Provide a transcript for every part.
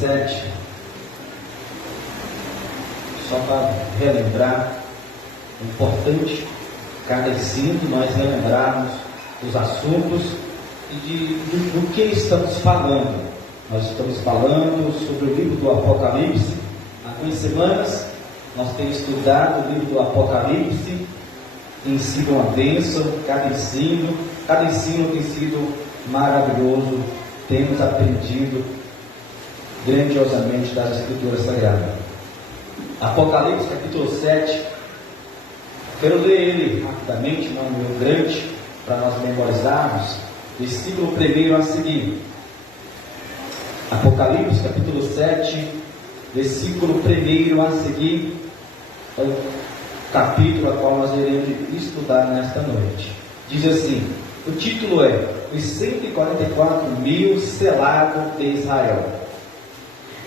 7, só para relembrar, é importante, cada ensino, nós relembrarmos os assuntos e do que estamos falando. Nós estamos falando sobre o livro do Apocalipse. Há 2 semanas nós temos estudado o livro do Apocalipse. Tem sido uma bênção, cada ensino tem sido maravilhoso. Temos aprendido grandiosamente das Escrituras Sagradas. Apocalipse capítulo 7. Quero ler ele rapidamente, não é muito grande, para nós memorizarmos. Versículo 1 a seguir. Apocalipse capítulo 7, versículo 1 a seguir, é o capítulo a qual nós iremos estudar nesta noite. Diz assim, o título é Os 144.000 selados de Israel.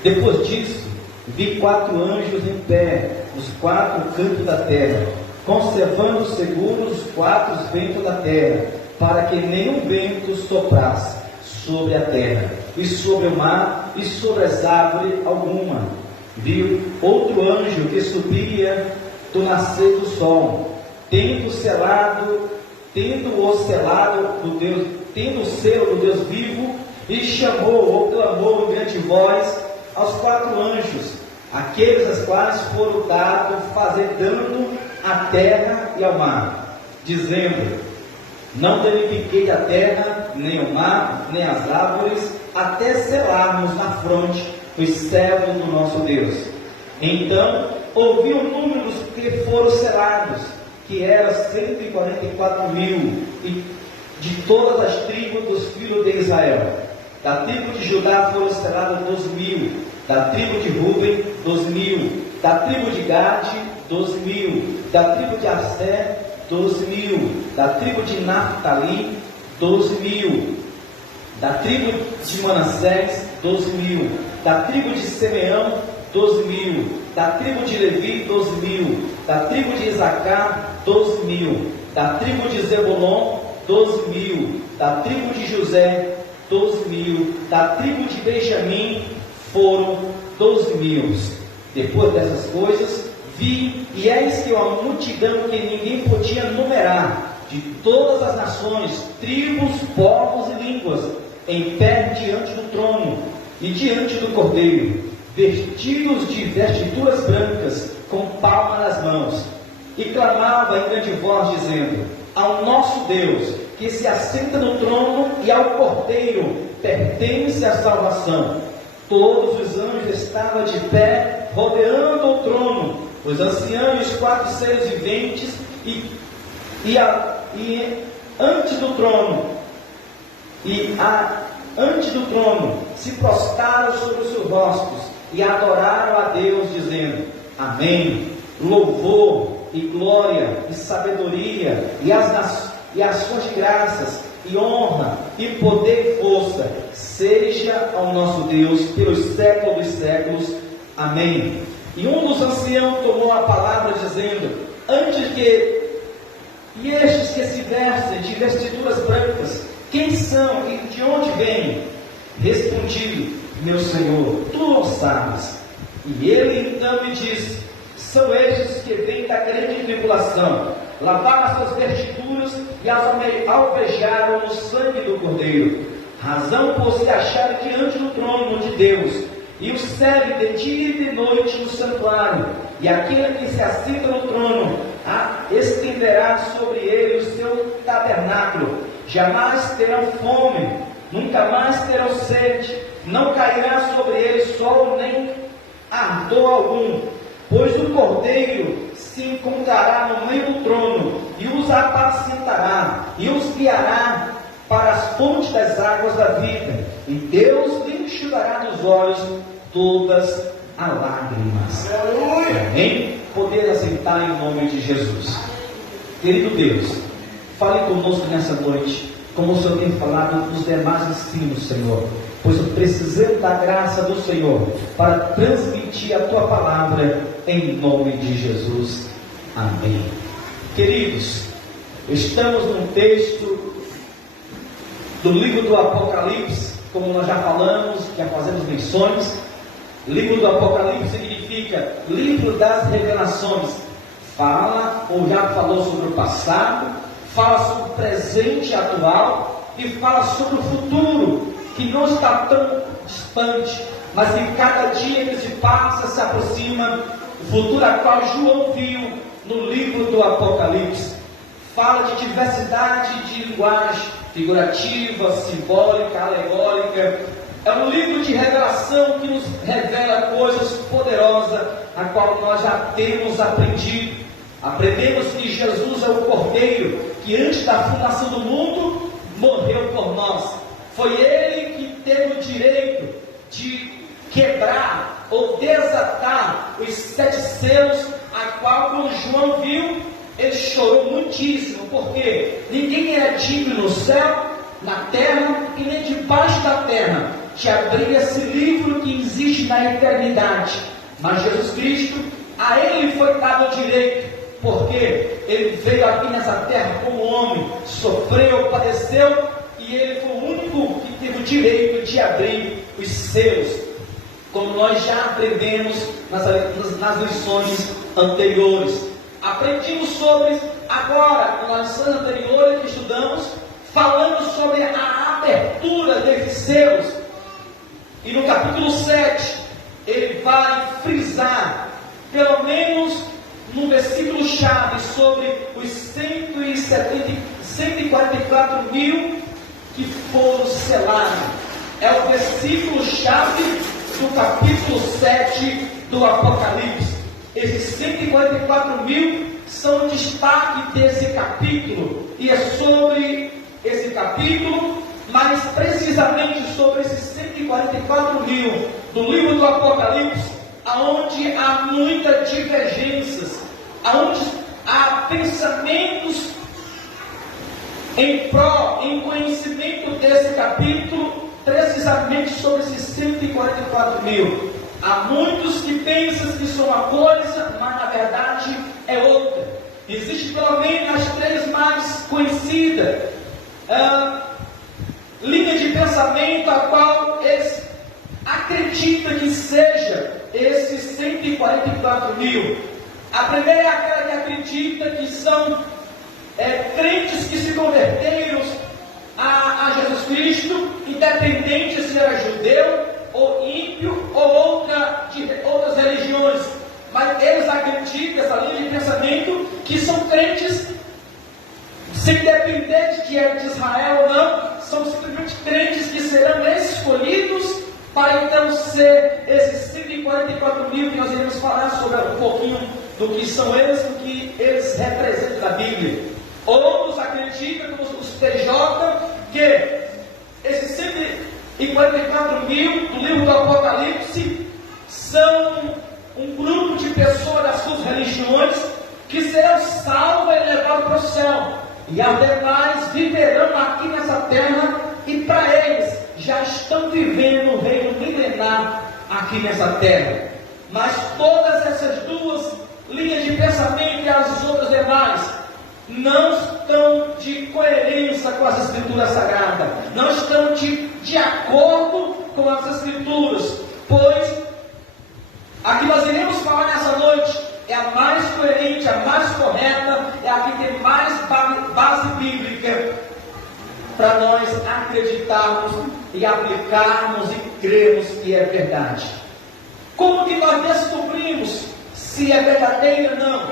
Depois disso, vi 4 anjos em pé, nos 4 cantos da terra, conservando seguros os 4 ventos da terra, para que nenhum vento soprasse sobre a terra, e sobre o mar, e sobre as árvores alguma. Vi outro anjo que subia do nascer do sol, tendo o selo do Deus vivo, e chamou ou clamou em grande voz aos 4 anjos, aqueles aos quais foram dados fazer dano à terra e ao mar, dizendo: não danifiquei a terra, nem o mar, nem as árvores, até selarmos na fronte os servos do nosso Deus. Então ouvi o número dos que foram selados, que eram 144.000, e de todas as tribos dos filhos de Israel. Da tribo de Judá foram selados 12.000, da tribo de Ruben 12.000, da tribo de Gade 12.000, da tribo de Assé 12.000, da tribo de Naftali 12.000, da tribo de Manassés 12.000, da tribo de Simeão 12.000, da tribo de Levi 12.000, da tribo de Isacar 12.000, da tribo de Zebulon 12.000, da tribo de José 12.000, da tribo de Benjamim foram 12.000. Depois dessas coisas vi, e eis que uma multidão que ninguém podia numerar, de todas as nações, tribos, povos e línguas, em pé diante do trono e diante do Cordeiro, vestidos de vestiduras brancas, com palma nas mãos, e clamava em grande voz, dizendo: ao nosso Deus, que se assenta no trono, e ao Cordeiro pertence a salvação. Todos os anjos estavam de pé, rodeando o trono, os anciãos e os 4 seres viventes, e antes do trono se prostraram sobre os seus rostos e adoraram a Deus, dizendo: amém, louvor e glória e sabedoria e ações de graças e honra e poder e força seja ao nosso Deus pelos séculos dos séculos, amém. E um dos anciãos tomou a palavra, dizendo: e estes que se vestem de vestiduras brancas, quem são e de onde vêm? Respondi: meu Senhor, tu o sabes. E ele então me disse: são estes que vêm da grande tribulação, lavaram as suas vestiduras e as alvejaram no sangue do Cordeiro, razão por se acharem diante do trono de Deus, e o serve de dia e de noite no santuário, e aquele que se assenta no trono estenderá sobre ele o seu tabernáculo. Jamais terão fome, nunca mais terão sede, não cairá sobre eles sol nem ardor algum, pois o Cordeiro se encontrará no meio do trono, e os apacentará, e os guiará para as fontes das águas da vida, e Deus lhe enxugará dos olhos todas as lágrimas. Amém? Poder aceitar em nome de Jesus. Querido Deus, fale conosco nessa noite, como o Senhor tem falado nos demais ensinos, Senhor, pois eu precisei da graça do Senhor para transmitir a Tua palavra em nome de Jesus. Amém. Queridos, estamos num texto do livro do Apocalipse, como nós já falamos, já fazemos menções. Livro do Apocalipse significa livro das revelações. Fala, ou já falou sobre o passado, fala sobre o presente atual e fala sobre o futuro, que não está tão distante, mas que cada dia que se passa se aproxima. O futuro a qual João viu no livro do Apocalipse fala de diversidade de linguagem figurativa, simbólica, alegórica. É um livro de revelação que nos revela coisas poderosas, a qual nós já temos aprendido. Aprendemos que Jesus é o Cordeiro, que antes da fundação do mundo, morreu por nós. Foi Ele que teve o direito de quebrar ou desatar os 7 selos, a qual, quando João viu, ele chorou muitíssimo, porque ninguém era digno no céu, na terra e nem debaixo da terra de abrir esse livro que existe na eternidade. Mas Jesus Cristo, a Ele foi dado o direito, porque Ele veio aqui nessa terra como homem, sofreu, padeceu, e Ele foi o único que teve o direito de abrir os selos, como nós já aprendemos nas lições anteriores. Aprendimos sobre, agora, nas lições anteriores que estudamos, falando sobre a abertura desses selos. E no capítulo 7, ele vai frisar, pelo menos no versículo chave, sobre os 144 mil que foram selados. É o versículo chave do capítulo 7 do Apocalipse. Esses 144 mil são o destaque desse capítulo, e é sobre esse capítulo, mas precisamente sobre esses 144 mil do livro do Apocalipse, aonde há muitas divergências, aonde há pensamentos em conhecimento desse capítulo, precisamente sobre esses 144 mil. Há muitos que pensam que são uma coisa, mas na verdade é outra. Existe pelo menos as 3 mais conhecidas linha de pensamento a qual eles acreditam que seja esses 144 mil. A primeira é aquela que acredita que são crentes que se converteram a Jesus Cristo, independente se era judeu ou ímpio ou outras religiões. Mas eles acreditam, essa linha de pensamento, que são crentes, sem depender de Israel ou não, são simplesmente crentes que serão escolhidos para então ser esses 144 mil que nós iremos falar sobre um pouquinho do que são eles, do que eles representam na Bíblia. Outros acreditam, como os TJ, que esses 144 mil do livro do Apocalipse são um grupo de pessoas das suas religiões que serão salvas e levadas para o céu, e as demais viverão aqui nessa terra, e para eles já estão vivendo o reino milenar aqui nessa terra. Mas todas essas duas linhas de pensamento e as outras demais não estão de coerência com as Escrituras Sagradas, não estão de acordo com as Escrituras, pois a que nós iremos falar nessa noite é a mais coerente, a mais correta, é a que tem mais base bíblica para nós acreditarmos e aplicarmos e crermos que é verdade. Como que nós descobrimos se é verdadeiro ou não?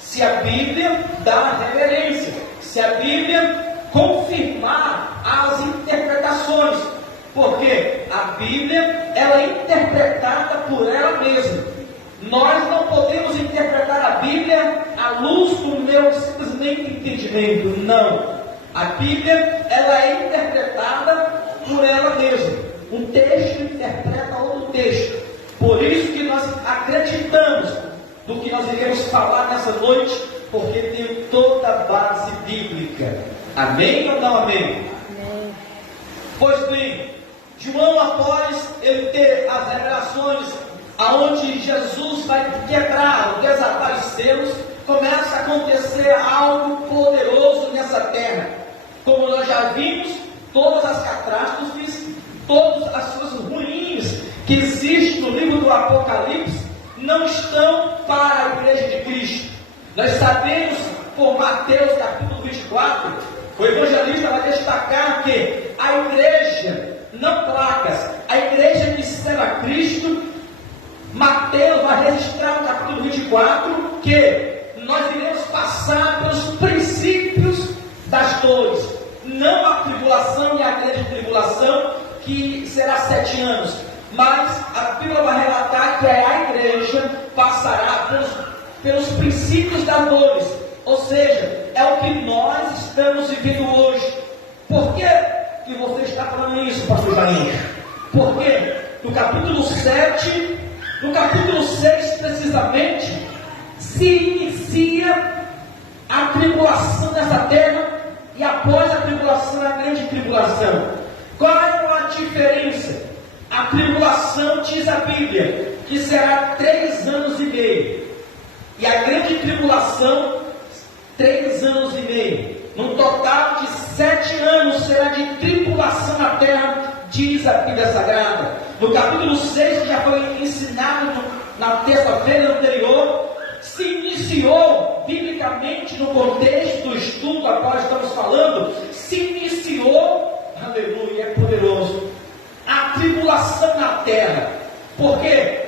Se a Bíblia dá reverência, se a Bíblia confirmar as interpretações, porque a Bíblia ela é interpretada por ela mesma. Nós não podemos interpretar a Bíblia à luz do meu simplesmente entendimento, não. A Bíblia ela é interpretada por ela mesma. Um texto interpreta outro texto. Por isso que nós acreditamos do que nós iremos falar nessa noite, porque tem toda a base bíblica. Amém ou não amém? Amém. Pois bem, João, após ele ter as revelações aonde Jesus vai quebrar, desatar os selos, começa a acontecer algo poderoso nessa terra. Como nós já vimos, todas as catástrofes, todas as coisas ruins que existem no livro do Apocalipse não estão para a igreja de Cristo. Nós sabemos, por Mateus capítulo 24, o evangelista vai destacar que a igreja, não placas, a igreja que serve a Cristo. Mateus vai registrar no capítulo 24 que nós iremos passar pelos princípios das dores, não a tribulação e a grande tribulação, que será 7 anos, mas a Bíblia vai relatar que a igreja passará pelos princípios das dores, ou seja, é o que nós estamos vivendo hoje. Por que você está falando isso, pastor Jair? Porque no capítulo 7, no capítulo 6 precisamente, se inicia a tribulação nessa terra, e após a tribulação, a grande tribulação. Qual é a diferença? A tribulação, diz a Bíblia, que será 3 anos e meio, e a grande tribulação, 3 anos e meio. Num total de 7 anos será de tribulação na terra, diz a Bíblia Sagrada. No capítulo 6, que já foi ensinado na terça-feira anterior, se iniciou, biblicamente, no contexto do estudo a qual estamos falando, se iniciou, aleluia, é poderoso, a tribulação na terra, porque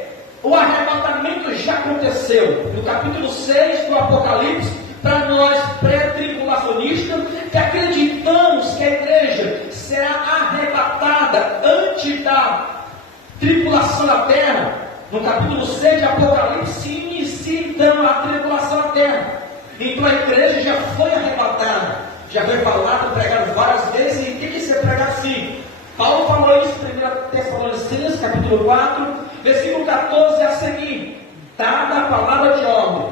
o arrebatamento já aconteceu. No capítulo 6 do Apocalipse, para nós pré-tribulacionistas, que acreditamos que a igreja será arrebatada antes da tribulação na terra, no capítulo 6 de Apocalipse, se inicia então a tribulação na terra. Então a igreja já foi arrebatada, já foi falado, pregado várias vezes, e tem que ser pregado assim. Paulo falou isso em 1 Tessalonicenses, capítulo 4, versículo 14 a seguir: dada a palavra de ordem,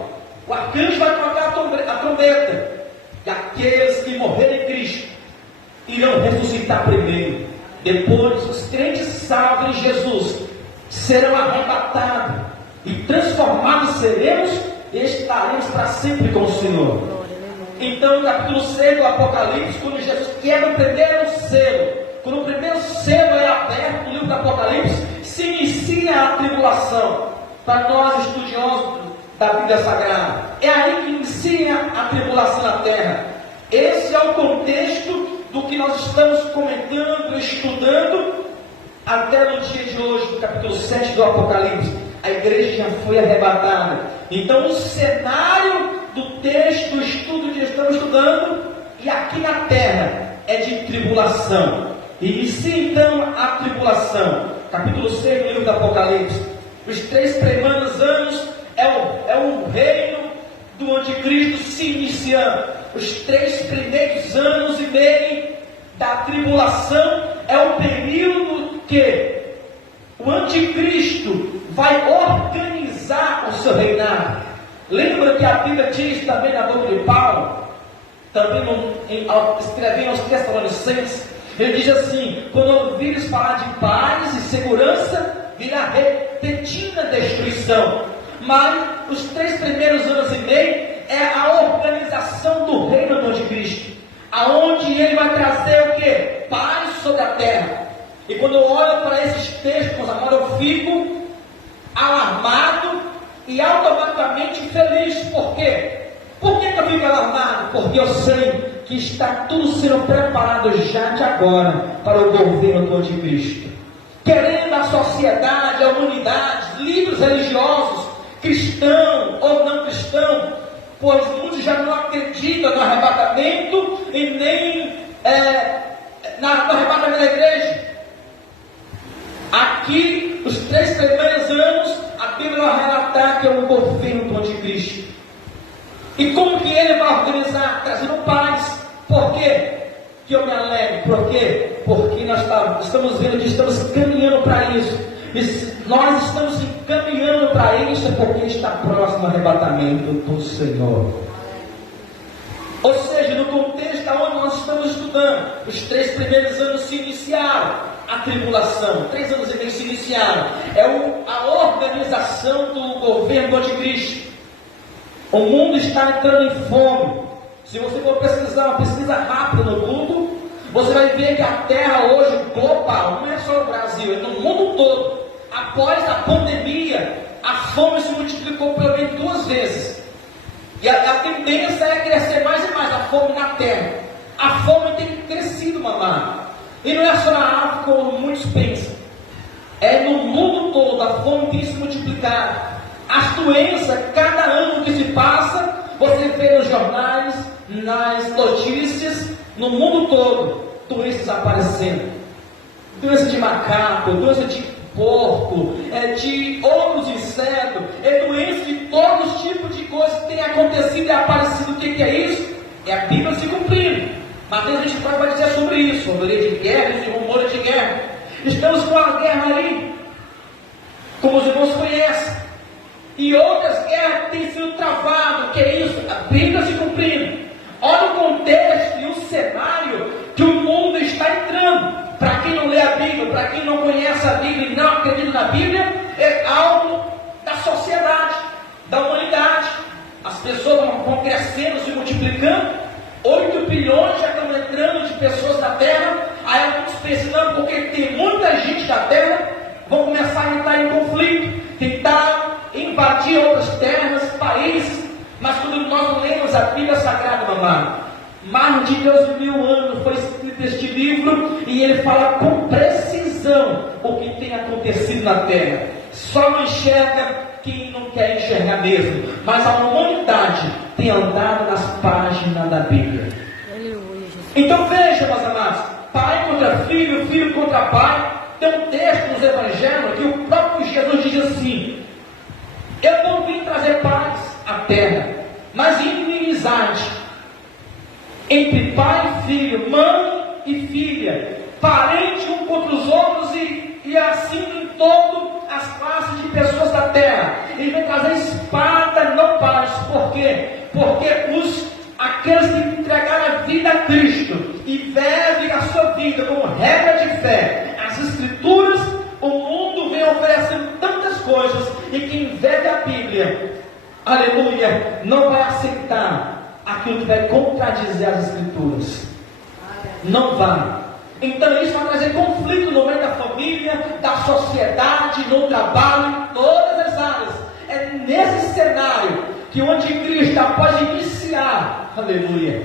o arcanjo vai tocar a trombeta, e aqueles que morrerem em Cristo irão ressuscitar primeiro. Depois, os crentes salvos em Jesus serão arrebatados, e transformados seremos, e estaremos para sempre com o Senhor. Então, no capítulo 6 do Apocalipse, quando Jesus quebra o primeiro selo, quando o primeiro selo é aberto no livro do Apocalipse, se inicia a tribulação. Para nós, estudiosos da Bíblia Sagrada, é aí que inicia a tribulação na terra. Esse é o contexto do que nós estamos comentando, estudando, até no dia de hoje, no capítulo 7 do Apocalipse. A igreja já foi arrebatada. Então, o cenário do texto, do estudo que estamos estudando, e aqui na terra, é de tribulação. Inicia então a tribulação. Capítulo 6 do livro do Apocalipse. Os 3 primeiros anos é o reino do anticristo se iniciando. Os 3 primeiros anos e meio da tribulação é o período que o anticristo vai organizar o seu reinado. Lembra que a Bíblia diz também na boca de Paulo, também escrevendo aos Tessalonicenses, ele diz assim: quando ouvires falar de paz e segurança, virá repentina destruição. Mas os 3 primeiros anos e meio é a organização do reino do anticristo, aonde ele vai trazer o que? Paz sobre a terra. E quando eu olho para esses textos, agora eu fico alarmado e automaticamente feliz. Por quê? Por que eu fico alarmado? Porque eu sei que está tudo sendo preparado já de agora para o governo do anticristo. Querendo a sociedade, a humanidade, líderes religiosos, cristão ou não cristão, pois muitos já não acreditam no arrebatamento e nem no arrebatamento da igreja. Aqui, os 3 primeiros anos, a Bíblia vai relatar que é o governo do anticristo. E como que ele vai organizar? Trazendo paz. Por quê que eu me alegro? Por quê? Porque nós estamos vendo que estamos caminhando para isso. E se nós estamos caminhando para isso, é porque está próximo ao arrebatamento do Senhor. Ou seja, no contexto onde nós estamos estudando, os 3 primeiros anos se iniciaram a tribulação, 3 anos e meio se iniciaram. É a organização do governo do anticristo. O mundo está entrando em fome. Se você for pesquisar uma pesquisa rápida no Google, você vai ver que a terra hoje global, não é só o Brasil, é no mundo todo, após a pandemia, a fome se multiplicou pelo menos 2 vezes. E a tendência é crescer mais e mais a fome na terra. A fome tem crescido, mamãe. E não é só na África, como muitos pensam. É no mundo todo, a fome tem se multiplicado. As doenças, cada ano que se passa, você vê nos jornais, nas notícias, no mundo todo, doenças aparecendo. Doença de macaco, doença de porco, de outros insetos, doença de todos os tipos de coisas que tem acontecido e aparecido. O que é isso? É a Bíblia se cumprindo. Mateus 24 vai dizer sobre isso, sobre de guerras e rumores de guerra. Estamos com a guerra aí, como os irmãos conhecem, e outras guerras têm sido travadas. O que é isso? A Bíblia se cumprindo. Olha o contexto e o cenário que o mundo está entrando. Para quem não lê a Bíblia, para quem não conhece a Bíblia e não acredita na Bíblia, é algo da sociedade, da humanidade. As pessoas vão crescendo, se multiplicando. 8 bilhões já estão entrando de pessoas na Terra. Aí alguns pensam, não, porque tem muita gente da Terra, vão começar a entrar em conflito, tentar invadir outras terras, países. Mas quando nós lemos a Bíblia Sagrada, mamãe, mais de 2.000 anos foi escrito este livro, e ele fala com precisão o que tem acontecido na Terra. Só não enxerga quem não quer enxergar mesmo, mas a humanidade tem andado nas páginas da Bíblia. Então veja, meus amados, pai contra filho, filho contra pai. Tem um texto nos evangelhos que o próprio Jesus diz assim: eu não vim trazer paz à terra, mas inimizade entre pai e filho, mãe e filha, parente um contra os outros, e assim em todas as classes de pessoas da terra. Ele vai trazer espada, não paz. Por quê? Porque aqueles que entregaram a vida a Cristo e vivem a sua vida como regra de fé, as Escrituras, o mundo vem oferecendo tantas coisas, e quem vive a Bíblia, aleluia, não vai aceitar aquilo que vai contradizer as Escrituras. Não vai. Então isso vai trazer conflito no meio da família, da sociedade, no trabalho, em todas as áreas. É nesse cenário que o anticristo, após iniciar, aleluia,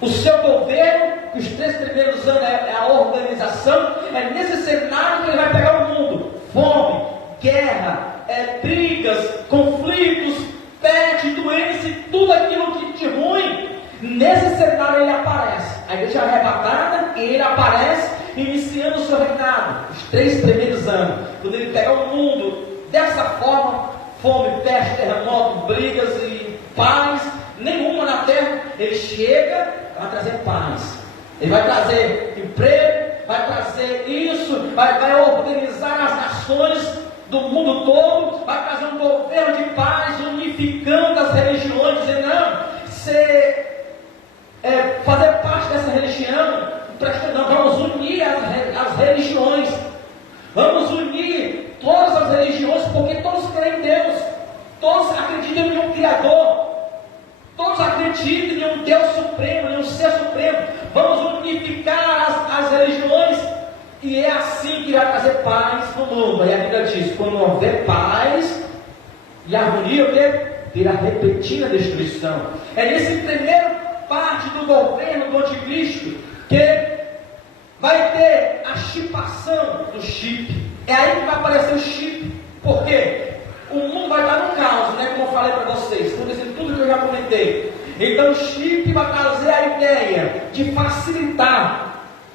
o seu governo, que os 3 primeiros anos é a organização, é nesse cenário que ele vai pegar o mundo. Fome, guerra, brigas, conflitos, peste, doença e tudo aquilo que de ruim. Nesse cenário ele aparece. A igreja é arrebatada e ele aparece, iniciando o seu reinado. Os 3 primeiros anos, quando ele pega o mundo dessa forma, fome, peste, terremoto, brigas e paz nenhuma na terra, ele chega para trazer paz. Ele vai trazer emprego, vai trazer isso, vai organizar as nações do mundo todo, vai trazer um governo de paz, unificando as religiões, dizendo, não, fazer parte dessa religião, não, vamos unir as religiões, vamos unir todas as religiões, porque todos creem em Deus, todos acreditam em um Criador, todos acreditam em um Deus supremo, em um Ser supremo. Vamos unificar as religiões, e é assim que vai trazer paz no mundo. Aí a Bíblia diz, quando houver paz e harmonia, o que? Terá repentina destruição. É nesse primeiro parte do governo do anticristo que vai ter a chipação do chip. É aí que vai aparecer o chip. Por quê? O mundo vai estar no caos, né? Como eu falei para vocês, acontecendo tudo que eu já comentei. Então o chip vai trazer a ideia de facilitar.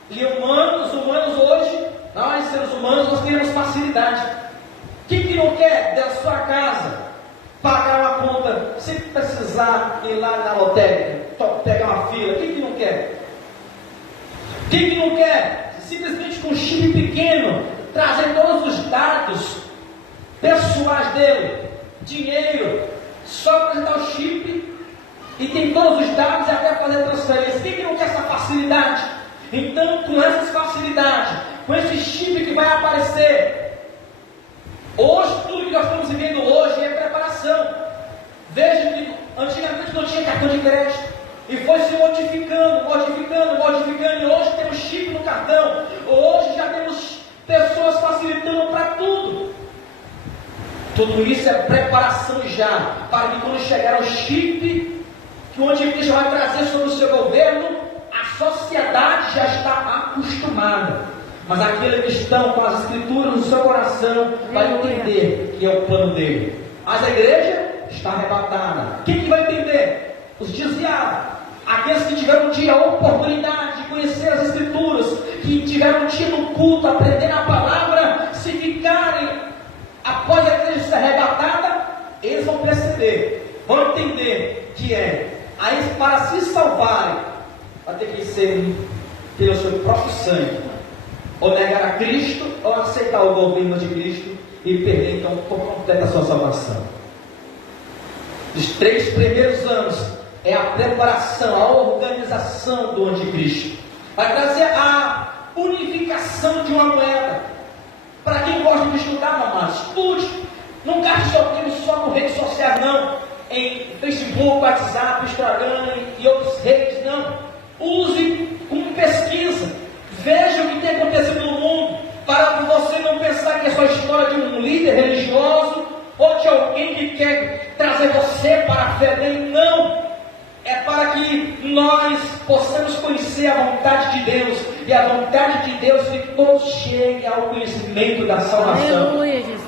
E humanos hoje, nós seres humanos, nós queremos facilidade. Quem que não quer da sua casa pagar uma conta sem precisar ir lá na lotérica, pegar uma fila? Quem que não quer? Quem que não quer simplesmente com um chip pequeno trazer todos os dados pessoais dele, dinheiro, só apresentar o chip e tem todos os dados e até fazer transferência? Quem que não quer essa facilidade? Então, com essas facilidades, com esse chip que vai aparecer, hoje, tudo que nós estamos vivendo hoje é preparação. Veja que antigamente não tinha cartão de crédito, e foi se modificando, e hoje temos chip no cartão, hoje já temos pessoas facilitando para tudo. Tudo isso é preparação já, para que quando chegar o chip que o anticristo vai trazer sobre o seu governo, a sociedade já está acostumada. Mas aquele cristão com as escrituras no seu coração vai entender que é o plano dele. Mas a igreja está arrebatada. Quem que vai entender? Os desviados. Aqueles que tiveram um dia a oportunidade de conhecer as escrituras, que tiveram um dia no culto, aprender a palavra, se ficarem após a igreja ser arrebatada, eles vão perceber, vão entender que aí para se salvarem, vai ter que ser pelo seu próprio sangue, ou negar a Cristo, ou aceitar o governo de Cristo e perder então por completo a sua salvação. Os 3 primeiros anos é a preparação, a organização do anticristo. Vai trazer a unificação de uma moeda. Para quem gosta de estudar, amados, estude. Não gaste seu tempo só com redes sociais, não. Em Facebook, WhatsApp, Instagram e outras redes, não. Use como pesquisa. Veja o que tem acontecido no mundo, para você não pensar que é só a história de um líder religioso ou de alguém que quer trazer você para a fé dele. Não. É para que nós possamos conhecer a vontade de Deus, e a vontade de Deus é que todos cheguem ao conhecimento da salvação. Aleluia, Jesus.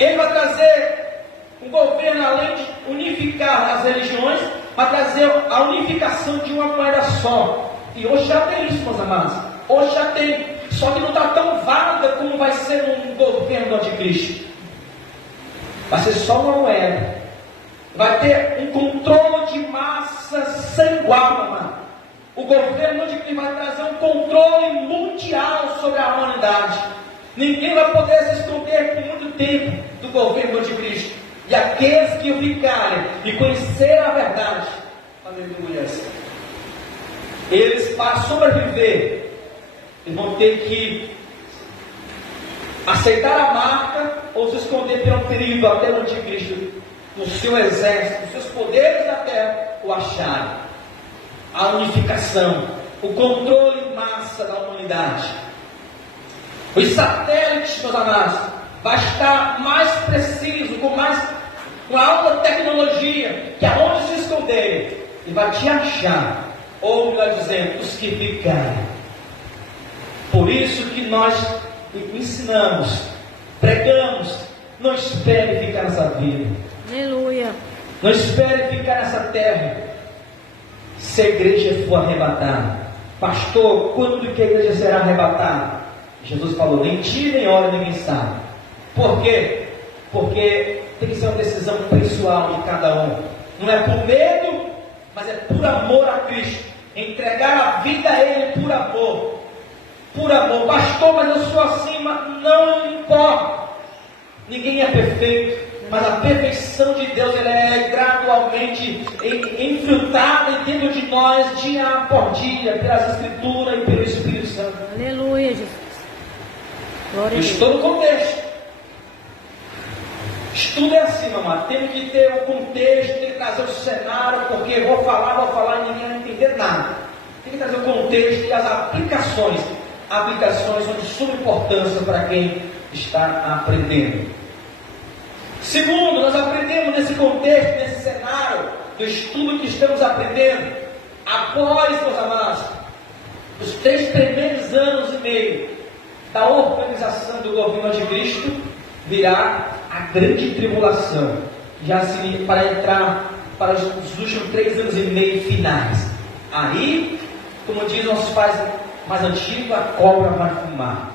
Ele vai trazer um governo, além de unificar as religiões, vai trazer a unificação de uma moeda só. E hoje já tem isso, meus amados. Hoje já tem. Só que não está tão válida como vai ser um governo do anticristo. Vai ser só uma moeda. Vai ter um controle de massa sem igual, amado. O governo anticristo vai trazer um controle mundial sobre a humanidade. Ninguém vai poder se esconder por muito tempo do governo anticristo. E aqueles que ficarem e conhecerem a verdade, aleluia, eles, para sobreviver, eles vão ter que aceitar a marca ou se esconder pelo período até o anticristo, no seu exército, nos seus poderes da terra, o acharem. A unificação, o controle em massa da humanidade. Os satélites, meus amados, vai estar mais preciso, com alta tecnologia, que aonde se esconderem, e vai te achar, ou melhor dizendo, os que ficarem. Por isso que nós ensinamos, pregamos, não espere ficar nessa vida. Aleluia. Não espere ficar nessa terra. Se a igreja for arrebatada, pastor, quando que a igreja será arrebatada? Jesus falou, nem dia nem hora ninguém sabe. Por quê? Porque tem que ser uma decisão pessoal de cada um. Não é por medo, mas é por amor a Cristo. Entregar a vida a Ele por amor. Por amor. Pastor, mas eu sou assim, mas não importa. Ninguém é perfeito, mas a perfeição de Deus ela é gradualmente infiltrada dentro de nós, dia por dia, pelas Escrituras e pelo Espírito Santo. Aleluia, Jesus. Glória a Deus. Estou no contexto. Estudo é assim, meu amado. Tem que ter o contexto, tem que trazer o cenário, porque vou falar e ninguém vai entender nada. Tem que trazer o contexto e as aplicações. Aplicações são de suma importância para quem está aprendendo. Segundo, nós aprendemos nesse contexto, nesse cenário do estudo que estamos aprendendo, após, meus amados, os 3 primeiros anos e meio da organização do governo de Cristo, virá a grande tribulação, já se para entrar para os últimos 3 anos e meio finais. Aí, como diz nossos pais mais antigos, a cobra vai fumar,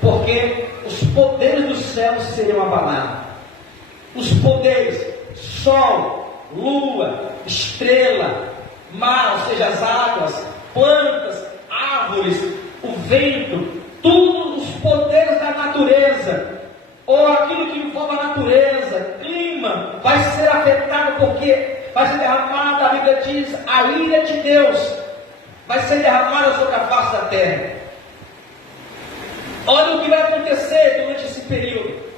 porque os poderes do céu seriam abalados. Os poderes, sol, lua, estrela, mar, ou seja, as águas, plantas, árvores, o vento, todos os poderes da natureza, ou aquilo que envolve a natureza, clima, vai ser afetado, porque vai ser derramada, a Bíblia diz, a ira de Deus vai ser derramada sobre a face da terra. Olha o que vai acontecer durante esse período.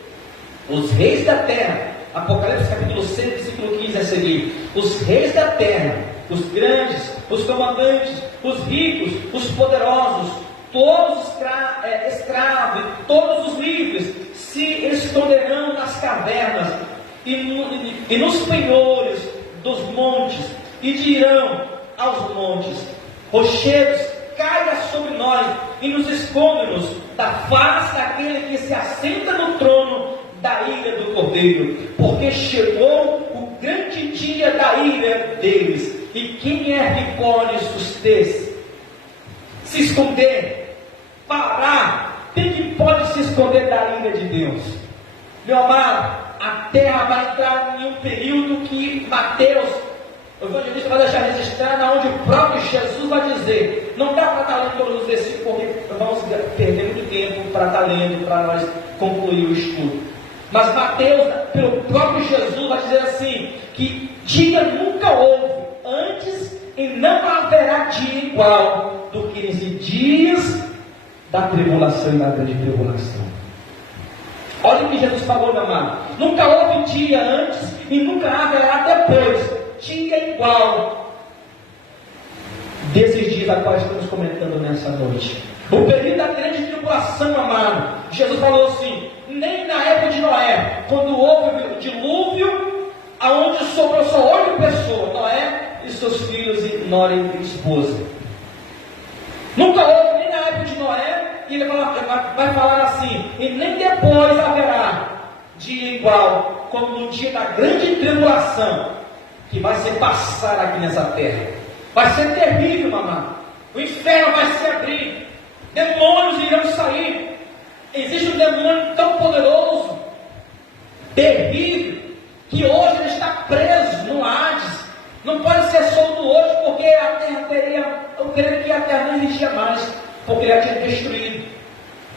Os reis da terra, Apocalipse capítulo 6, versículo 15 a seguir. Os reis da terra, os grandes, os comandantes, os ricos, os poderosos, todos os escravos, todos os livres, se e nos penhores dos montes, e dirão aos montes: rochedos, caia sobre nós e nos esconde-nos da face daquele que se assenta no trono da ira do Cordeiro, porque chegou o grande dia da ira deles. E quem é que pode suster? Se esconder, parar. Quem que pode se esconder da ira de Deus? Meu amado, a terra vai entrar em um período que Mateus, o evangelista, vai deixar registrado, onde o próprio Jesus vai dizer. Não dá para estar lendo todos os versículos, porque vamos perder muito tempo para estar lendo, para nós concluir o estudo. Mas Mateus, pelo próprio Jesus, vai dizer assim: que dia nunca houve antes e não haverá dia igual do que nesses dias da tribulação e da grande tribulação. Olha o que Jesus falou, meu amado. Nunca houve dia antes e nunca haverá depois dia igual desses dias a quais estamos comentando nessa noite. O período da grande tribulação, amado. Jesus falou assim: nem na época de Noé, quando houve o dilúvio, aonde sobrou só 8 pessoas, Noé e seus filhos e nora e esposa. Nunca houve nem na época de Noé, e ele vai falar assim: e nem depois haverá dia igual, como no dia da grande tribulação, que vai se passar aqui nessa terra. Vai ser terrível, mamãe. O inferno vai se abrir, demônios irão sair. Existe um demônio tão poderoso, terrível, que hoje ele está preso no Hades. Não pode ser solto hoje, porque a terra teria, eu creio que a terra não existia mais, porque ele a tinha destruído.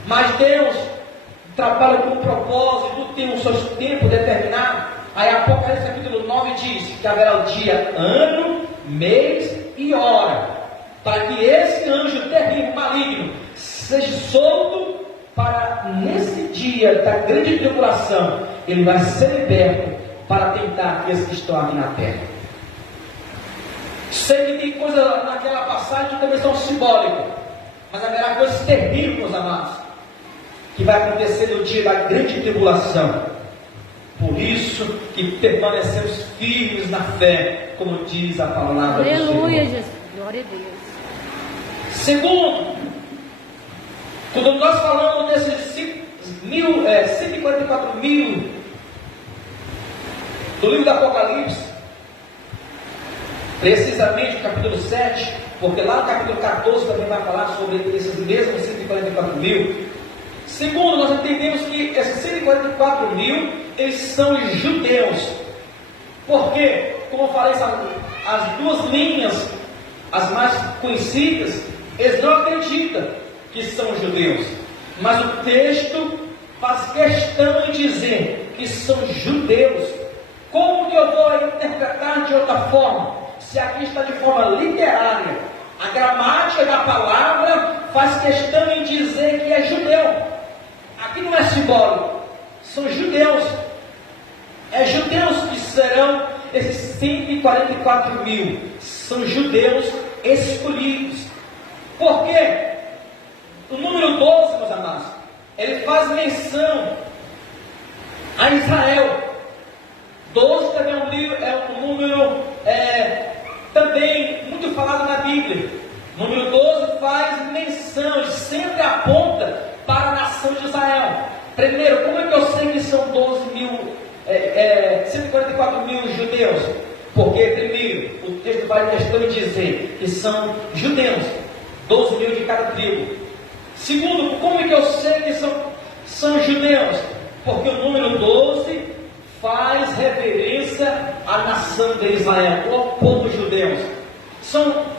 Mas Deus trabalha com um propósito, tem um seu tempo determinado. Aí Apocalipse capítulo 9 diz que haverá o dia, ano, mês e hora, para que esse anjo terrível, maligno, seja solto, para nesse dia da grande tribulação, ele vai ser liberto para tentar aqueles que estão aqui na terra. Sei que tem coisa naquela passagem que também são simbólicas, mas haverá coisas terríveis, meus amados, que vai acontecer no dia da grande tribulação. Por isso que permanecemos firmes na fé, como diz a palavra do Senhor. Aleluia, Jesus. Glória a Deus. Segundo, quando nós falamos desses 144 mil do livro do Apocalipse, precisamente o capítulo 7, porque lá no capítulo 14 também vai falar sobre esses mesmos 144 mil. Segundo, nós entendemos que esses 144 mil, eles são judeus. Porque, como eu falei, as duas linhas, as mais conhecidas, eles não acreditam que são judeus. Mas o texto faz questão de dizer que são judeus. Como que eu vou interpretar de outra forma? Se aqui está de forma literária, a gramática da palavra faz questão em dizer que é judeu. Aqui não é simbólico, são judeus. É judeus que serão esses 144 mil. São judeus escolhidos. Por quê? O número 12, meus amados, ele faz menção a Israel. 12 também é um número também muito falado na Bíblia. O número 12 faz menção e sempre aponta para a nação de Israel. Primeiro, como é que eu sei que são 144 mil judeus? Porque, primeiro, o texto vai questão de dizer que são judeus, 12 mil de cada tribo. Segundo, como é que eu sei que são judeus? Porque o número 12 faz reverência à nação de Israel, ao povo judeu.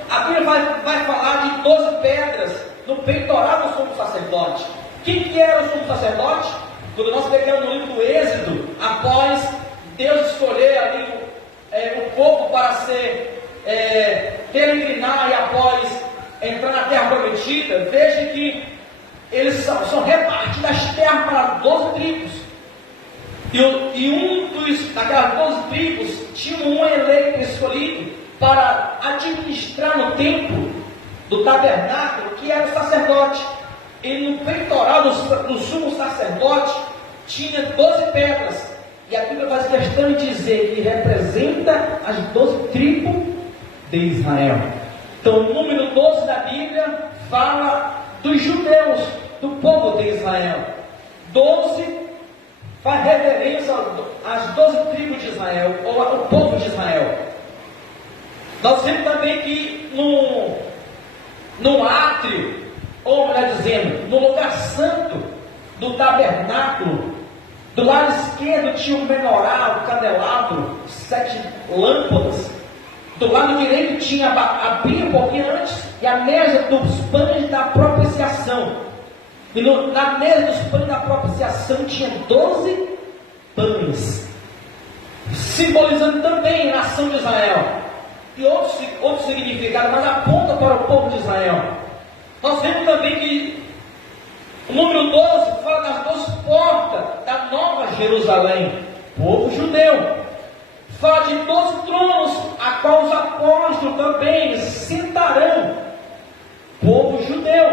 A Bíblia vai falar de 12 pedras no peitoral do sumo sacerdote. Quem que era o sumo sacerdote? Quando nós pegamos no livro do Êxodo, após Deus escolher ali o povo para ser peregrinar e após entrar na terra prometida, veja que eles são repartidos das terras para 12 tribos. E daquelas 12 tribos tinha um eleito escolhido para administrar no templo do tabernáculo, que era o sacerdote. E no peitoral do sumo sacerdote tinha 12 pedras. E a Bíblia faz questão de dizer que representa as 12 tribos de Israel. Então, o número 12 da Bíblia fala dos judeus, do povo de Israel. 12 faz referência às 12 tribos de Israel, ou ao povo de Israel. Nós vemos também que no átrio, ou melhor dizendo, no lugar santo do tabernáculo, do lado esquerdo tinha um menorá, um candelabro, 7 lâmpadas. Do lado direito tinha a Bíblia, um pouquinho antes, e a mesa dos pães da propiciação. E na mesa dos pães da propiciação tinha 12 pães, simbolizando também a nação de Israel. E outro significado, mas aponta para o povo de Israel. Nós vemos também que o número 12 fala das 12 portas da Nova Jerusalém, povo judeu. Fala de 12 tronos, a qual os apóstolos também sentarão, povo judeu.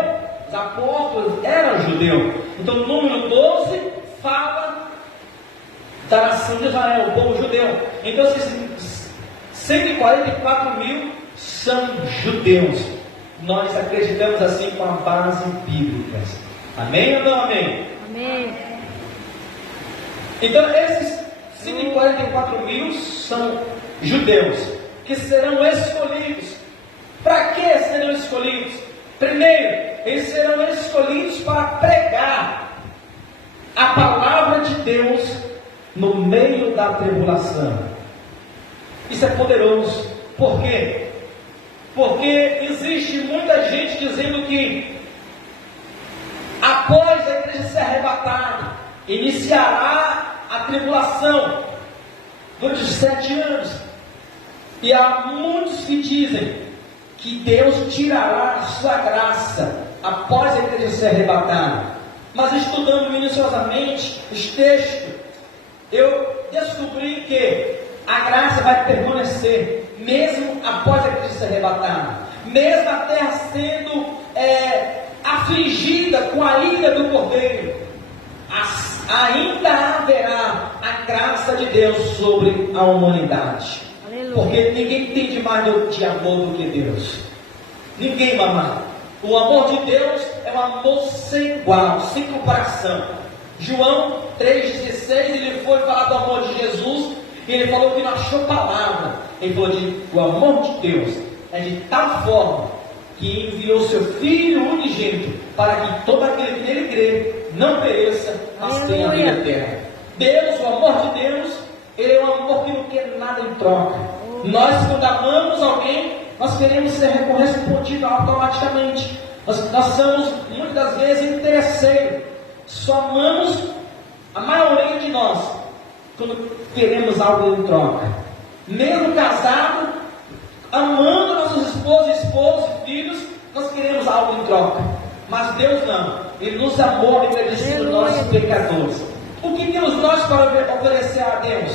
Os apóstolos eram judeus. Então o número 12 fala da nação de Israel, o povo judeu. Então esses 144 mil são judeus. Nós acreditamos assim com a base bíblica. Amém ou não amém? Amém. Então esses 144 mil são judeus que serão escolhidos. Para que serão escolhidos? Primeiro, eles serão escolhidos para pregar a palavra de Deus no meio da tribulação. Isso é poderoso. Por quê? Porque existe muita gente dizendo que após a igreja ser arrebatada, iniciará a tribulação durante 7 anos. E há muitos que dizem que Deus tirará a sua graça após a igreja ser arrebatada. Mas estudando minuciosamente os textos, eu descobri que a graça vai permanecer mesmo após a igreja ser arrebatada, mesmo a terra sendo afligida com a ira do Cordeiro. Ainda haverá a graça de Deus sobre a humanidade. Aleluia. Porque ninguém entende mais de amor do que Deus. Ninguém ama. O amor de Deus é um amor sem igual, sem comparação. João 3,16, ele foi falar do amor de Jesus, e ele falou que não achou palavra. Ele falou o amor de Deus é de tal forma que enviou seu Filho unigênito, para que todo aquele que nele crê não pereça, mas tenha a vida eterna. Deus, o amor de Deus, ele é um amor que não quer nada em troca. Nós, quando amamos alguém, nós queremos ser correspondidos automaticamente. Nós somos, muitas das vezes, interesseiros. Só amamos, a maioria de nós, quando queremos algo em troca. Mesmo casado, amando nossos esposos e filhos, nós queremos algo em troca. Mas Deus não. Ele nos amou e agradecido nós pecadores. O que temos nós para oferecer a Deus?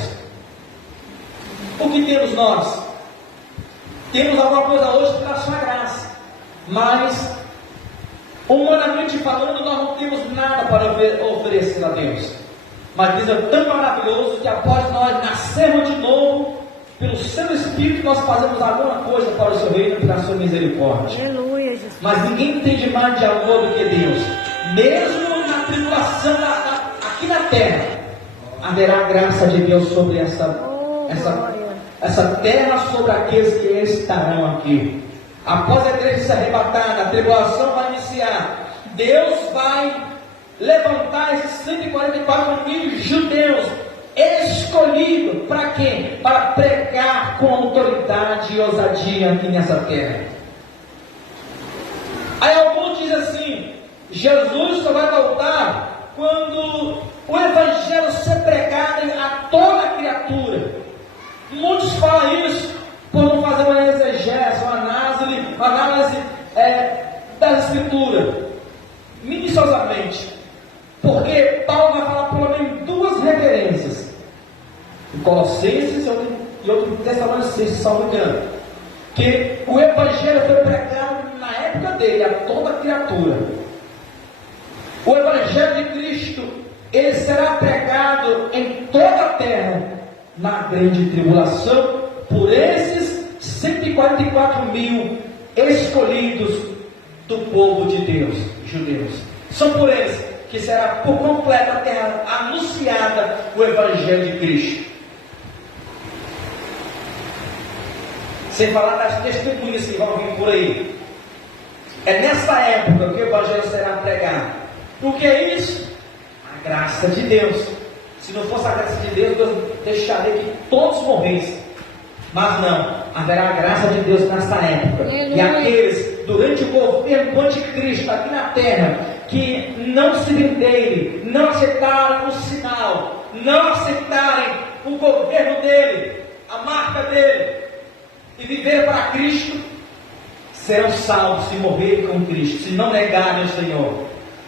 O que temos nós? Temos alguma coisa hoje para a sua graça. Mas, humanamente falando, nós não temos nada para oferecer a Deus. Mas Deus é tão maravilhoso que após nós nascermos de novo, pelo seu Espírito, nós fazemos alguma coisa para o seu reino e para a sua misericórdia. Aleluia, Jesus. Mas ninguém entende mais de amor do que Deus. Mesmo na tribulação aqui na terra, haverá a graça de Deus sobre essa terra, sobre aqueles que estarão aqui. Após a igreja ser arrebatada, a tribulação vai iniciar. Deus vai levantar esses 144 mil judeus escolhidos para quê? Para pregar com autoridade e ousadia aqui nessa terra. Aí alguns dizem assim: Jesus só vai voltar quando o evangelho ser pregado a toda criatura. Muitos falam isso por não fazer uma exegese, uma análise das escrituras minuciosamente. Porque Paulo vai falar pelo menos 2 referências, em Colossenses e outro Tessalonicenses, se não me engano, que o evangelho foi pregado na época dele a toda criatura. O evangelho de Cristo, ele será pregado em toda a terra, na grande tribulação, por esses 144 mil escolhidos do povo de Deus, judeus. São por eles que será por completo a terra anunciada o Evangelho de Cristo. Sem falar das testemunhas que vão vir por aí. É nessa época que o Evangelho será pregado. O que é isso? A graça de Deus. Se não fosse a graça de Deus, Deus deixaria que todos morressem. Mas não, haverá a graça de Deus nessa época. E aqueles, durante o governo do anticristo aqui na terra, que não se renderem, não aceitarem o sinal, não aceitarem o governo dele, a marca dele, e viver para Cristo, serão salvos se morrerem com Cristo, se não negarem o Senhor.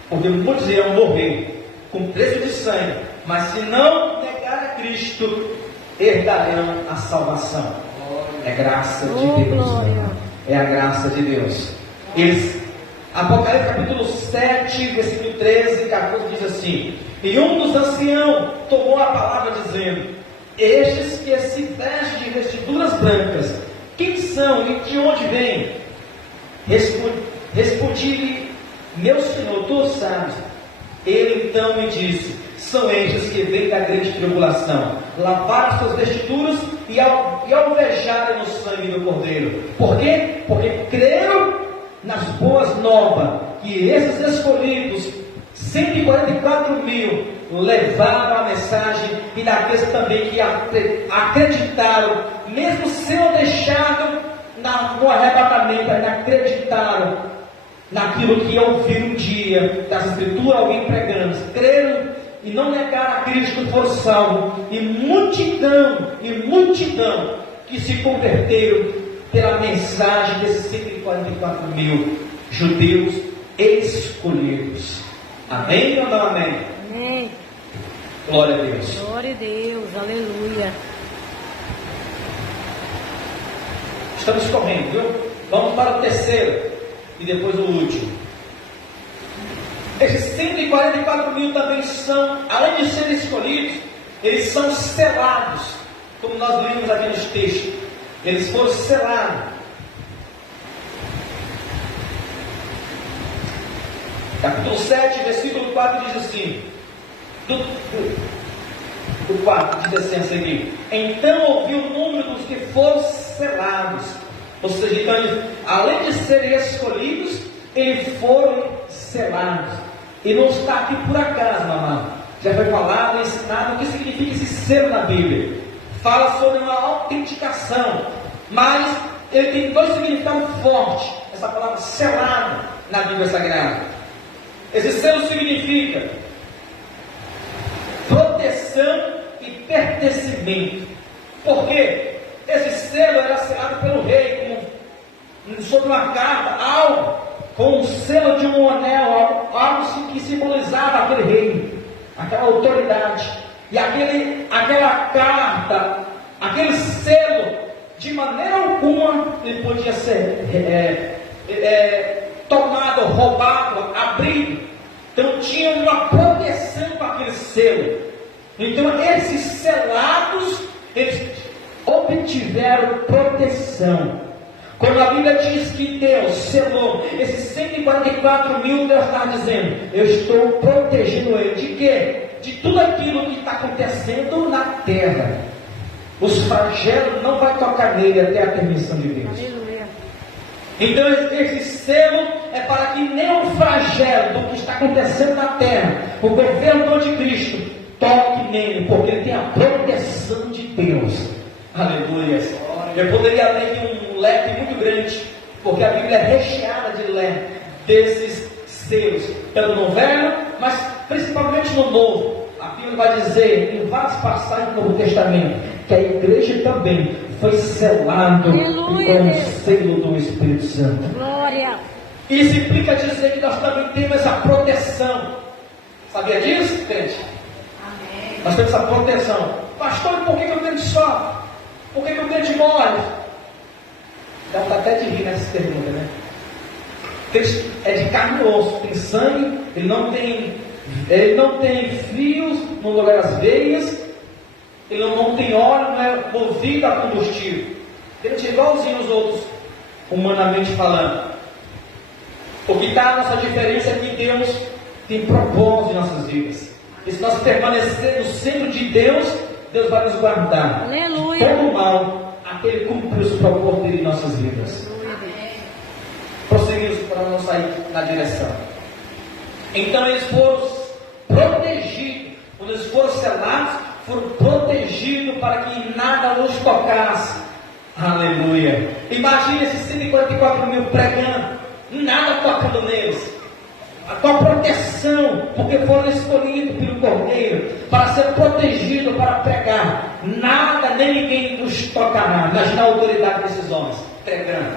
Porque muitos irão morrer com preço de sangue, mas se não negarem a Cristo, herdarão a salvação. É graça de Deus. É a graça de Deus. Apocalipse capítulo 7, versículo 13 e 14 diz assim: e um dos anciãos tomou a palavra dizendo: estes que se vestem de vestiduras brancas, quem são e de onde vêm? Respondi-lhe: meu Senhor, tu sabes. Ele então me disse: são estes que vêm da grande tribulação, lavaram suas vestiduras e alvejaram no sangue do Cordeiro. Por quê? Porque creram nas boas novas, que esses escolhidos, 144 mil, levaram a mensagem, e daqueles também que acreditaram, mesmo sendo deixados no arrebatamento, ainda acreditaram naquilo que ouviram um dia das Escrituras, alguém pregando, creram e não negaram a Cristo, foram salvos, e multidão que se converteram pela mensagem desses 144 mil judeus escolhidos. Amém ou não amém? Amém. Glória a Deus. Glória a Deus, aleluia. Estamos correndo, viu? Vamos para o terceiro e depois o último. Esses 144 mil também são, além de serem escolhidos, eles são selados, como nós lemos aqui nos textos. Eles foram selados. Capítulo 7, versículo 4 diz assim: o 4 diz assim a seguir: então ouvi o número dos que foram selados. Ou seja, então, além de serem escolhidos, eles foram selados. E não está aqui por acaso, mamãe. Já foi falado e ensinado o que significa esse selo na Bíblia. Fala sobre uma autenticação, mas ele tem dois significados fortes. Essa palavra selado na Bíblia Sagrada. Esse selo significa proteção e pertencimento. Por quê? Esse selo era selado pelo rei, sobre uma carta, algo, com o selo de um anel, algo que simbolizava aquele rei, aquela autoridade. E aquela carta, aquele selo, de maneira alguma ele podia ser tomado, roubado, abrido. Então tinha uma proteção para aquele selo. Então esses selados, eles obtiveram proteção. Quando a Bíblia diz que Deus selou esses 144 mil, Deus está dizendo: eu estou protegendo ele. De quê? De tudo aquilo que está acontecendo na terra. Os flagelos não vai tocar nele até a permissão de Deus. Aleluia. Então esse selo é para que nenhum flagelo do que está acontecendo na terra, o governo do anticristo, toque nele, porque ele tem a proteção de Deus. Aleluia. Eu poderia ler aqui um leque muito grande, porque a Bíblia é recheada de desses selos, tanto no Velho, mas principalmente no Novo. A Bíblia vai dizer em várias passagens do Novo Testamento que a igreja também foi selada com o selo do Espírito Santo. Glória. Isso implica dizer que nós também temos essa proteção. Sabia disso, gente? Amém. Nós temos essa proteção. Pastor, por que o crente sofre? Por que o crente morre? Dá até de rir nessa pergunta, né? Crente é de carne e osso, tem sangue, ele não tem Ele não tem fios no lugar das veias, ele não tem óleo, não é movido a combustível. Ele é igualzinho aos outros, humanamente falando. O que está a nossa diferença é que Deus tem propósito em nossas vidas. E se nós permanecermos no centro de Deus, Deus vai nos guardar. Aleluia. Todo mal, aquele cumprir os propósitos dele em nossas vidas. Prosseguimos para não sair na direção. Então eles foram protegidos. Quando eles foram selados, foram protegidos para que nada os tocasse. Aleluia. Imagine esses 144 mil pregando, nada tocando neles. Com a proteção, porque foram escolhidos pelo Cordeiro para ser protegidos para pregar. Nada nem ninguém os tocará. Imagina a autoridade desses homens pregando.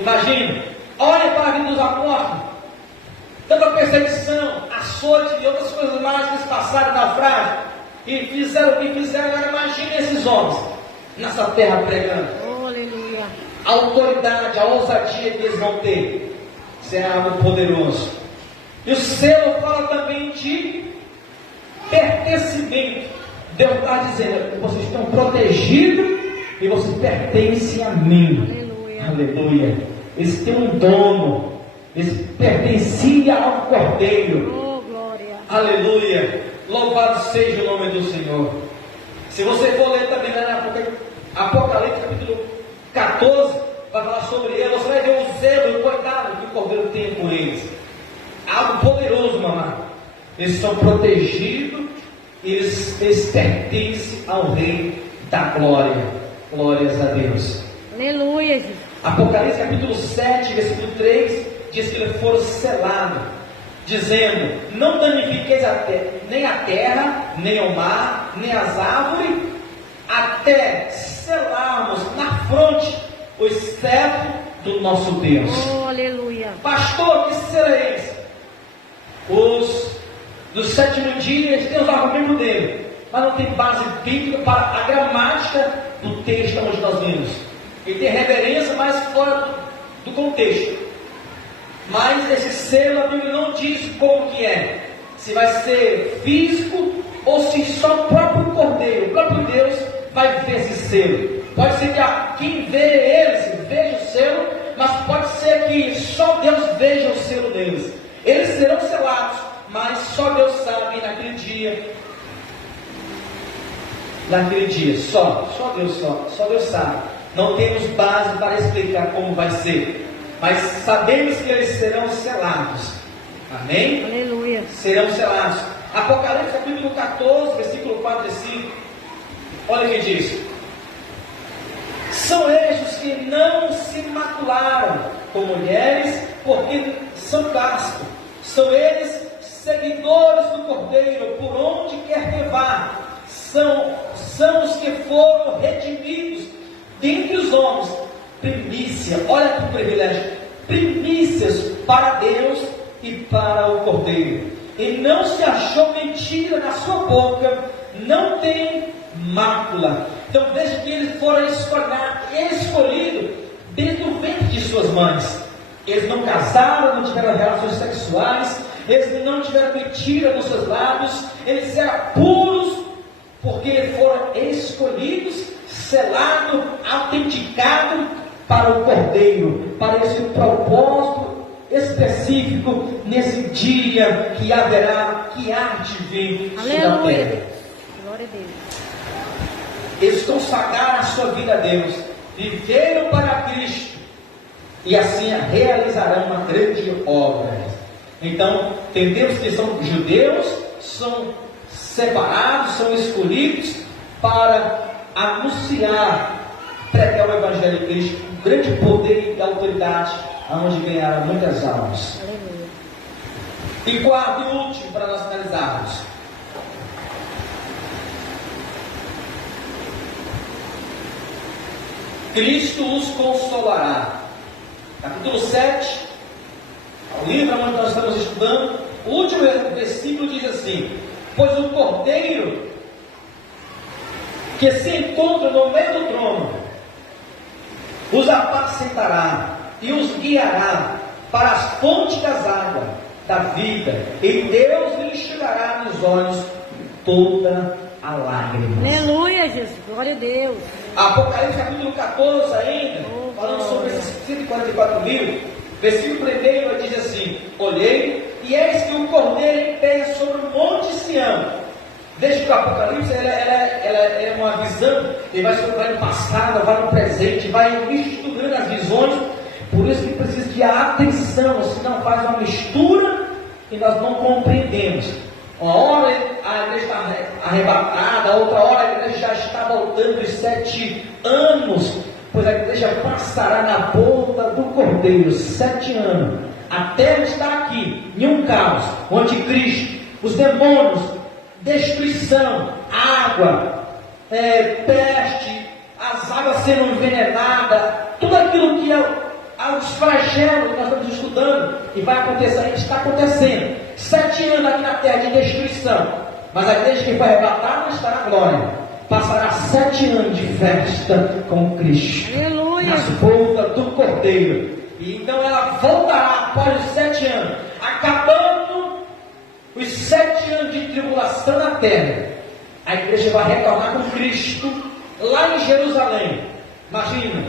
Imagine, olhem para a vida dos apóstolos. Tanta perseguição, açoite e outras coisas mais que eles passaram na frase. E fizeram o que fizeram. Agora imagine esses homens nessa terra pregando. Oh, aleluia. A autoridade, a ousadia que eles vão ter. Isso é algo poderoso. E o selo fala também de pertencimento. Deus está dizendo que vocês estão protegidos e vocês pertencem a mim. Aleluia. Aleluia. Eles têm um dono. Eles pertenciam ao Cordeiro. Oh, glória. Aleluia. Louvado seja o nome do Senhor. Se você for ler também lá na Apocalipse capítulo 14, vai falar sobre ele. Você vai ver o zelo, o cuidado que o Cordeiro tem com eles. Algo poderoso, mamãe. Eles são protegidos, eles pertencem ao Rei da Glória. Glórias a Deus. Aleluia, Jesus. Apocalipse capítulo 7, versículo 3, diz que eles foram selados, dizendo: não danifiqueis nem a terra, nem o mar, nem as árvores, até selarmos na fronte o cetro do nosso Deus. Oh, aleluia. Pastor, que selo é esse? Os do sétimo dia, eles têm os argumentos dele, mas não tem base bíblica para a gramática do texto onde nós vimos. Ele tem reverência, mas fora do contexto. Mas esse selo, a Bíblia não diz como que é. Se vai ser físico ou se só o próprio Cordeiro, o próprio Deus vai ver esse selo. Pode ser que quem vê eles veja o selo, mas pode ser que só Deus veja o selo deles. Eles serão selados, mas só Deus sabe naquele dia. Naquele dia, só Deus sabe. Não temos base para explicar como vai ser, mas sabemos que eles serão selados. Amém? Aleluia. Serão selados. Apocalipse capítulo 14, versículo 4 e 5. Olha o que diz: são estes que não se macularam com mulheres, porque são castos. São eles seguidores do Cordeiro, por onde quer que vá. São os que foram redimidos dentre os homens. Primícia, olha que privilégio. Primícias para Deus e para o Cordeiro. E não se achou mentira na sua boca, não tem mácula. Então veja que eles foram escolhidos desde o ventre de suas mães. Eles não casaram, não tiveram relações sexuais, eles não tiveram mentira nos seus lábios, eles eram puros, porque foram escolhidos, selados, autenticados para o Cordeiro, para esse propósito específico nesse dia que haverá, que há de vir sobre a terra. Aleluia. Glória a Deus. Eles consagraram a sua vida a Deus, viveram para Cristo, e assim realizarão uma grande obra. Então, entendemos que são judeus, são separados, são escolhidos para anunciar, pregar o Evangelho de Cristo com grande poder e autoridade, aonde ganharam muitas almas. Aleluia. E quarto e último, para nós finalizarmos: Cristo os consolará. Capítulo 7, o livro onde nós estamos estudando, o último versículo diz assim: pois o Cordeiro que se encontra no meio do trono os apacentará e os guiará para as fontes das águas da vida, e Deus lhes enxugará nos olhos toda a lágrima. Aleluia, Jesus. Glória a Deus. Apocalipse capítulo 14 ainda, falando sobre esses 144 mil, versículo 1 diz assim: olhei, e eis que o cordeiro em pé sobre o monte Sião. Desde que o Apocalipse ela é uma visão, ele vai no passado, vai no presente, vai misturando as visões. Por isso que precisa de atenção, senão faz uma mistura e nós não compreendemos. Uma hora a igreja está arrebatada, outra hora a igreja já está voltando os 7 anos, pois a igreja passará na boca do Cordeiro 7 anos. A terra está aqui, em um caos, o anticristo, os demônios, destruição, água, peste, as águas sendo envenenadas, tudo aquilo que os flagelos que nós estamos estudando e vai acontecer, está acontecendo. 7 anos aqui na terra de destruição, mas a igreja que foi arrebatada está na glória. Passará 7 anos de festa com Cristo, Aleluia. nas bodas do Cordeiro. E então ela voltará após os 7 anos, acabando os 7 anos de tribulação na terra. A igreja vai retornar com Cristo lá em Jerusalém. Imagina,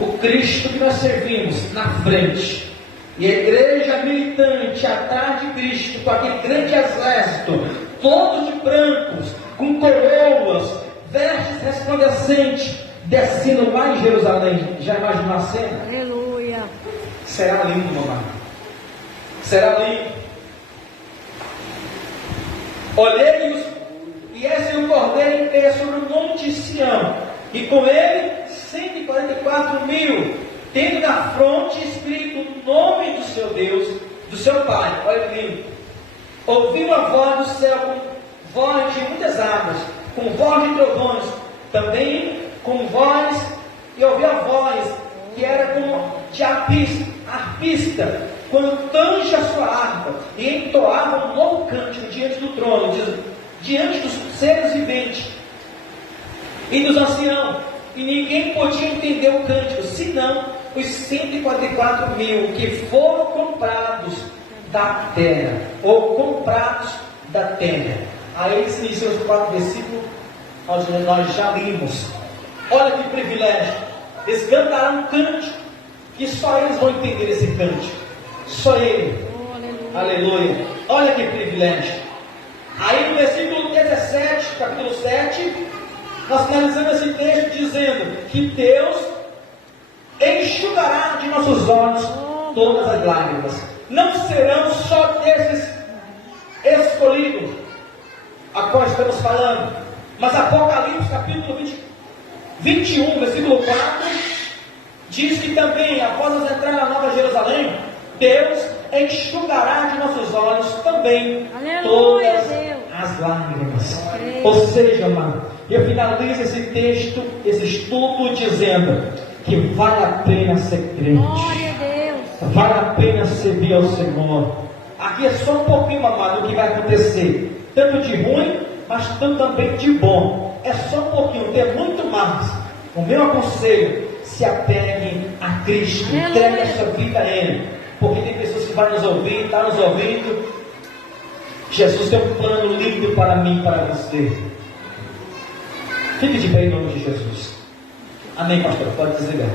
o Cristo que nós servimos na frente, e a igreja militante atrás de Cristo, com aquele grande exército, todos de brancos, com coroas, vestes resplandecentes, descendo lá em Jerusalém. Já imaginou a cena? Aleluia. Será lindo, mamãe. Será lindo. Olhei e esse é o cordeiro em pé sobre o monte Sião, e com ele 144 mil, tendo na fronte escrito o nome do seu Deus, do seu Pai. Olha que lindo. Ouvi uma voz do céu, com voz de muitas águas, com voz de trovões, também com voz, e ouvi a voz que era como de arpista, quando tanja a sua harpa, e entoava um novo cântico diante do trono, diante dos seres viventes e dos anciãos, e ninguém podia entender o cântico, senão os 144 mil que foram comprados da terra, ou comprados da terra. Aí se iniciam os 4 versículos, nós já limos. Olha que privilégio, eles cantarão um cântico, que só eles vão entender esse cântico, só ele. Oh, aleluia. Aleluia. Olha que privilégio. Aí no versículo 17, capítulo 7, nós finalizamos esse texto dizendo que Deus enxugará de nossos olhos todas as lágrimas. Não serão só desses escolhidos a qual estamos falando, mas Apocalipse capítulo 21, versículo 4, diz que também após nós entrar na Nova Jerusalém, Deus enxugará de nossos olhos também Aleluia, todas Deus. as lágrimas. Ou seja, mano, eu finalizo esse texto, esse estudo, dizendo que vale a pena ser crente, Glória a Deus. vale a pena servir ao Senhor. Aqui é só um pouquinho, amado, do que vai acontecer, tanto de ruim, mas tanto também de bom. É só um pouquinho, tem muito mais. O meu aconselho: se apegue a Cristo, entregue a sua vida a Ele, porque tem pessoas que vão nos ouvir, estão nos ouvindo. Jesus tem um plano lindo para mim e para você. Fique de pé em nome de Jesus. Amém, pastor? Pode desligar.